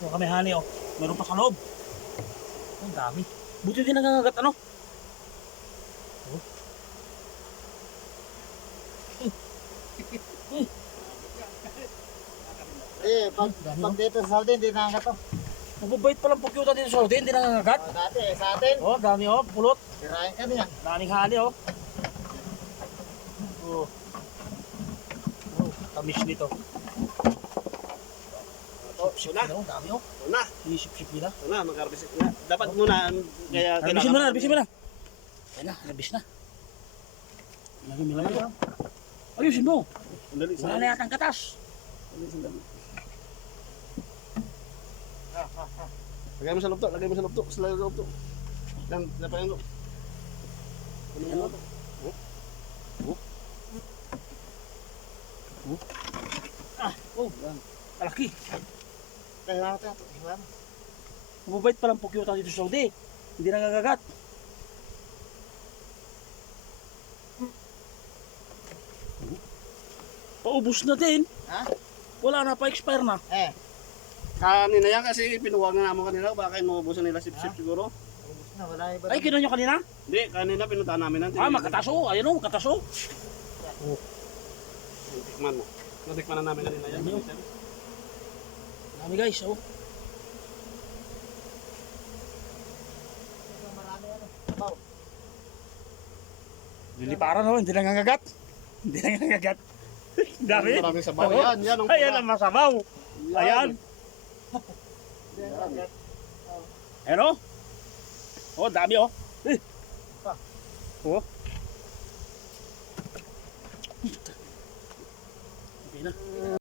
Kuha kami honey oh. Meron pa sa loob. Ang dami. Buti din nangangagat ano? Oh. Pag dito sa Saudi, hindi nangangat to. Mababait palang pukyuta dito sa Saudi, hindi nangangagat. Dati, sa atin. Oh, dami oh, pulot. Tirahin ka niya. Daming honey oh. Oh. Oh, tamis nito. Ito na. Ano, dami oh. Ito na. Sinisip-sip nila. Ito na, mag-harvest na. Dapat muna, kaya Harbisin mo na, harbisin mo na. Ayan na, harbis na. Lagyan mo naman ito. Ayusin mo. Sandali, Wala na yatang katas. sandali. Lagay mo sa loob to, lagay mo sa loob to, sa loob to. Yan, dapat yan to. Ano to? Ah, oh, malaki. Kaya natin ito. Iwan. Mababait palang pukyuta dito sa Saudi. Hindi nangangagat. Paubos na din. Ha? Wala na, pa-expire na. Kanina yan kasi pinuwag na namin kanina, baka inuubusan nila sip-sip siguro. Ubus na, wala iba. Ay, kinuha nyo kanina? Hindi, kanina pinuntahan namin natin. Ah, makataso. Ayun o, makataso. Tikman mo. Natikman na namin kanina yan. Ano? Dami guys, oh. Marami ano. Sabaw. Liliparan oh, hindi nangangagat. Hindi nangangagat. Dami. Maraming sabaw. Oo. Yan, yan. Ayan ang masabaw. Ayan. Ayan oh. Oh, dami oh. Oh. Okay na.